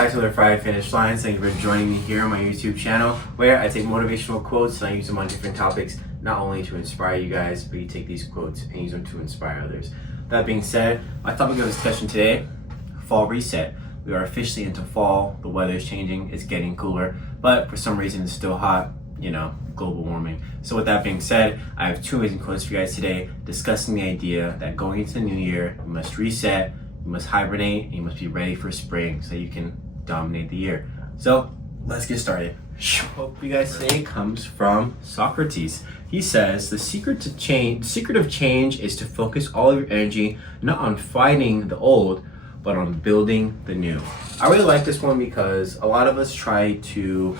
back to the Friday Finish Lines. Thank you for joining me here on my YouTube channel, where I take motivational quotes and I use them on different topics, not only to inspire you guys, but you take these quotes and use them to inspire others. That being said, my topic of discussion today, fall reset. We are officially into fall. The weather is changing. It's getting cooler, but for some reason it's still hot. Global warming. So with that being said, I have two amazing quotes for you guys today, discussing the idea that going into the new year, you must reset, you must hibernate, and you must be ready for spring so you can dominate the year. So let's get started. Quote for you guys today comes from Socrates. He says, the secret of change is to focus all of your energy not on fighting the old, but on building the new. I really like this one because a lot of us try to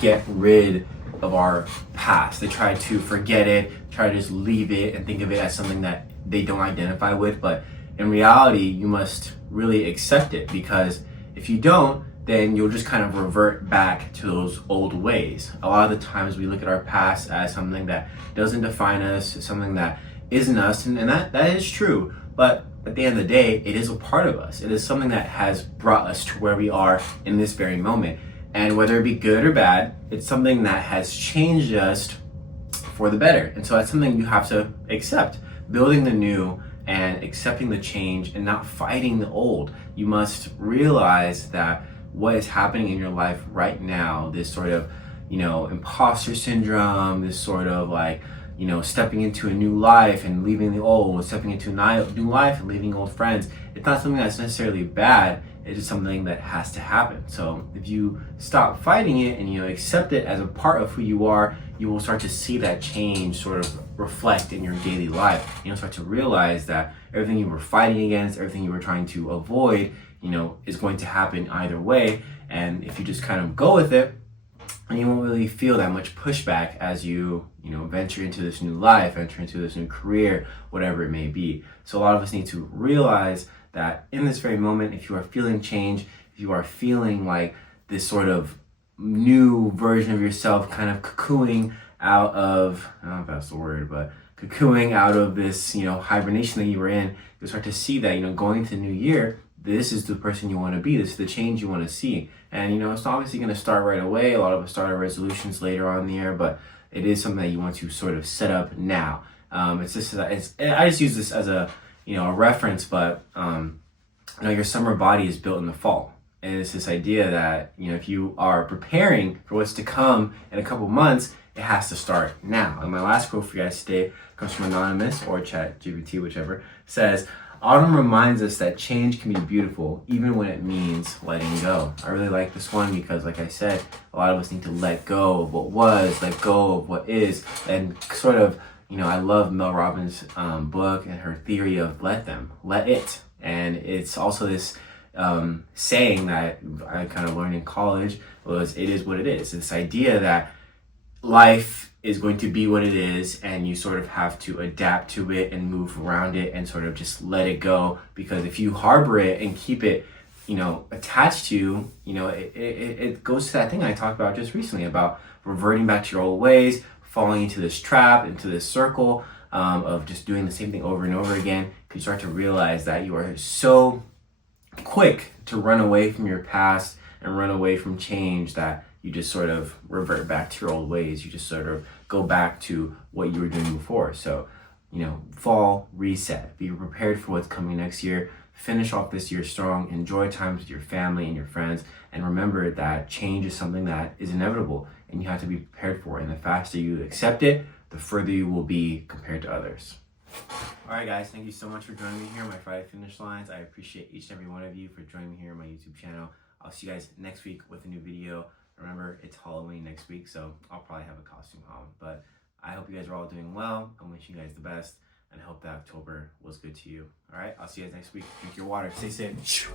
get rid of our past. They try to forget it, try to just leave it and think of it as something that they don't identify with. But in reality, you must really accept it, because if you don't, then you'll just kind of revert back to those old ways. A lot of the times we look at our past as something that doesn't define us, something that isn't us, and that is true. But at the end of the day, it is a part of us. It is something that has brought us to where we are in this very moment. And whether it be good or bad, it's something that has changed us for the better. And so that's something you have to accept. Building the new and accepting the change and not fighting the old. You must realize that what is happening in your life right now, this sort of, imposter syndrome, this sort of stepping into a new life and leaving the old, stepping into a new life and leaving old friends. It's not something that's necessarily bad. It is something that has to happen. So if you stop fighting it and accept it as a part of who you are, you will start to see that change sort of reflect in your daily life. You'll start to realize that everything you were fighting against, everything you were trying to avoid, is going to happen either way. And if you just kind of go with it, and you won't really feel that much pushback as you venture into this new life, enter into this new career, whatever it may be. So a lot of us need to realize that in this very moment, if you are feeling change, if you are feeling like this sort of new version of yourself kind of cocooning out of, I don't know if that's the word, but cocooning out of this, hibernation that you were in, you'll start to see that, going into the new year, this is the person you want to be. This is the change you want to see. And, it's not obviously going to start right away. A lot of us start our resolutions later on in the year, but it is something that you want to sort of set up now. I just use this as a reference, but your summer body is built in the fall. And it's this idea that, if you are preparing for what's to come in a couple months, it has to start now. And my last quote for you guys today comes from Anonymous or ChatGPT, whichever, says, autumn reminds us that change can be beautiful, even when it means letting go. I really like this one because, like I said, a lot of us need to let go of what was, let go of what is, and sort of, I love Mel Robbins' book and her theory of let it. And it's also this saying that I kind of learned in college was, it is what it is. This idea that life is going to be what it is, and you sort of have to adapt to it and move around it and sort of just let it go. Because if you harbor it and keep it, attached to you, it goes to that thing I talked about just recently about reverting back to your old ways, falling into this trap, into this circle of just doing the same thing over and over again. You start to realize that you are so quick to run away from your past and run away from change that you just sort of revert back to your old ways. You just sort of go back to what you were doing before. So, fall reset. Be prepared for what's coming next year. Finish off this year strong. Enjoy times with your family and your friends. And remember that change is something that is inevitable and you have to be prepared for it. And the faster you accept it, the further you will be compared to others. All right, guys, thank you so much for joining me here on my Friday Finish Lines. I appreciate each and every one of you for joining me here on my YouTube channel. I'll see you guys next week with a new video. Remember, it's Halloween next week, so I'll probably have a costume on. But I hope you guys are all doing well. I'm wishing you guys the best, and I hope that October was good to you. All right, I'll see you guys next week. Drink your water. Stay safe.